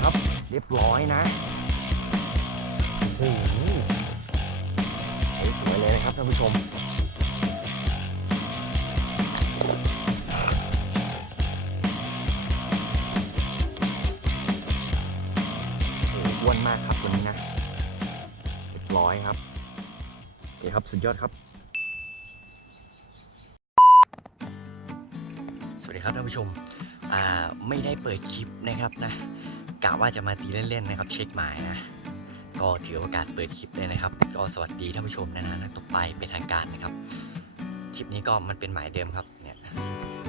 ครับ เรียบร้อยนะอ้โหสวยเลยนะครับท่านผู้ชมอ้อ้วนมากครับตัวนี้นะเรียบร้อยครับโอเคครับสุดยอดครับ สวัสดีครับท่านผู้ชมไม่ได้เปิดคลิปนะครับนะ กะว่าจะมาตีเล่นๆนะครับ เช็คหมายนะ ก็ถือโอกาสเปิดคลิปเลยนะครับ ก็สวัสดีท่านผู้ชมนะนะนักตกปลาเป็นทางการนะครับ คลิปนี้ก็มันเป็นหมายเดิมครับเนี่ย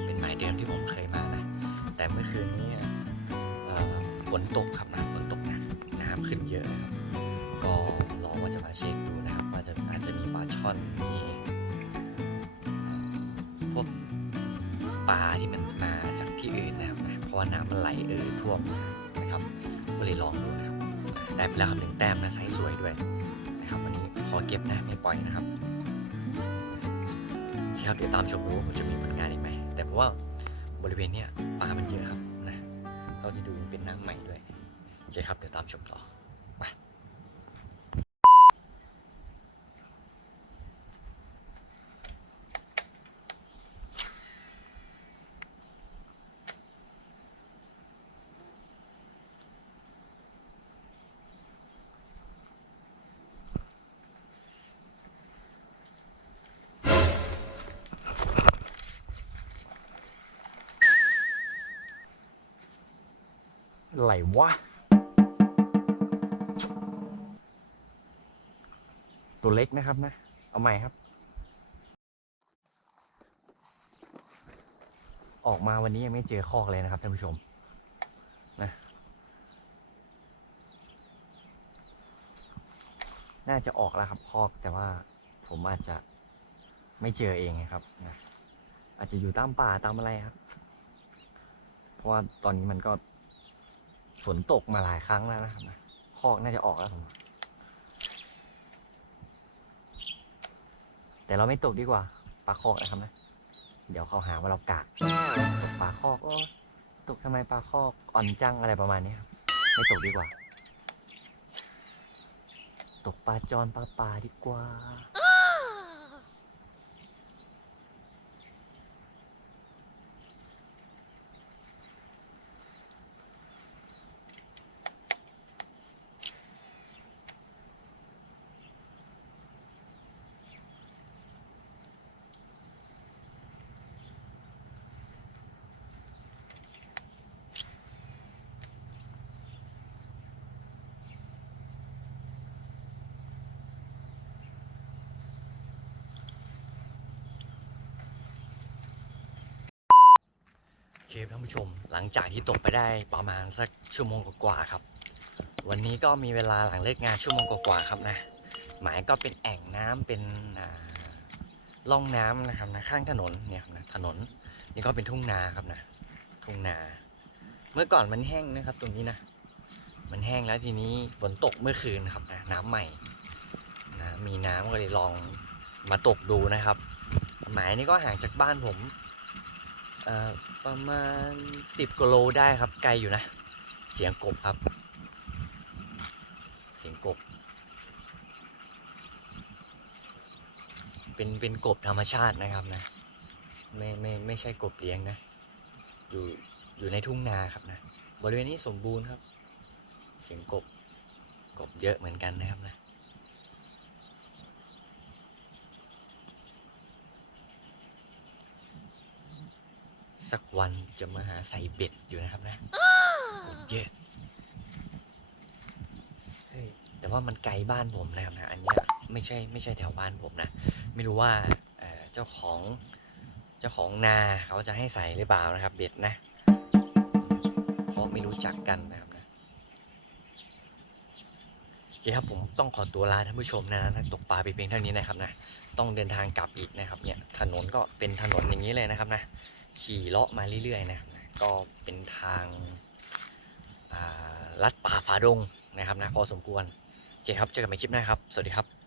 เป็นหมายเดิมที่ผมเคยมานะแต่เมื่อคืนนี้ฝนตกครับนะฝนตกนะน้ำขึ้นเยอะนะครับก็ลองว่าจะมาเช็คดูนะครับ ว่าจะอาจจะมีปลาช่อนมีพวกปลาที่มันมาจากที่อื่นนะครับ เพราะว่าน้ำมันไหลเอ่อท่วม นะครับก็เลยลองดูนะครับได้ไปแล้วครับหนึ่งแต้มนะใส่สวยด้วยนะครับวันนี้ขอเก็บนะไม่ปล่อยนะครับครับเดี๋ยวตามชมดูว่าผมจะมีผลงานอีกไหมแต่เพราะว่าบริเวณเนี้ยปลามันเยอะครับนะเท่าที่ดูเป็นน้ำใหม่ด้วยโอเคครับเดี๋ยวตามชมต่อ อะไรวะ ตัวเล็กนะครับนะ เอาใหม่ครับ ออกมาวันนี้ยังไม่เจอคอกเลยนะครับท่านผู้ชม นะ น่าจะออกแล้วครับคอกแต่ว่าผมอาจจะไม่เจอเองครับนะอาจจะอยู่ตามป่าตามอะไรครับ เพราะว่าตอนนี้มันก็ ฝนตกมาหลายครั้งแล้วนะครับคอกน่าจะออกแล้วผมแต่เราไม่ตกดีกว่าปลาคอกนะครับนะ เดี๋ยวเขาหาว่าเรากากตกปลาคอกโอ้ตกทำไมปลาคอกอ่อนจังอะไรประมาณนี้ครับ ไม่ตกดีกว่า ตกปลาจอนปลาปลาดีกว่า เคท่านผู้ชมหลังจากที่ตกไปได้ประมาณสักชั่วโมงกว่าครับ วันนี้ก็มีเวลาหลังเลิกงานชั่วโมงกว่าครับนะ หมายก็เป็นแอ่งน้ำเป็นอ่องน้ำนะครับนะข้างถนนเนี่ยครับนะถนนนี่ก็เป็นทุ่งนาครับนะทุ่งนา เมื่อก่อนมันแห้งนะครับ ตรงนี้นะ มันแห้งแล้วทีนี้ฝนตกเมื่อคืนครับนะน้ำใหม่นะมีน้ำก็เลยลองมาตกดูนะครับ หมายนี้ก็ห่างจากบ้านผม ประมาณ 10กิโลได้ครับไกลอยู่นะ เสียงกบครับ เสียงกบ เป็นเป็นกบธรรมชาตินะครับนะ ไม่ไม่ไม่ใช่กบเลี้ยงนะ อยู่อยู่ในทุ่งนาครับนะ บริเวณนี้สมบูรณ์ครับ เสียงกบกบเยอะเหมือนกันนะครับนะ สักวันจะมาหาใส่เบ็ดอยู่นะครับนะกบเยอะเฮ้ยแต่ว่ามันไกลบ้านผมนะครับนะอันเนี้ยไม่ใช่ไม่ใช่แถวบ้านผมนะ ไม่รู้ว่าเอ่อเจ้าของเจ้าของนาเขาจะให้ใส่หรือเปล่านะครับ เบ็ดนะเพราะไม่รู้จักกันนะครับนะโอเคครับผมต้องขอตัวลาท่านผู้ชมนะนักตกปลาไปเพียงเท่านี้นะครับนะต้องเดินทางกลับอีกนะครับเนี่ยถนนก็เป็นถนนอย่างนี้เลยนะครับนะ ขี่เลาะมาเรื่อยๆนะก็เป็นทางลัดป่าฝาดงนะครับนะพอสมควรโอเคครับเจอกันใหม่คลิปหน้าครับ สวัสดีครับ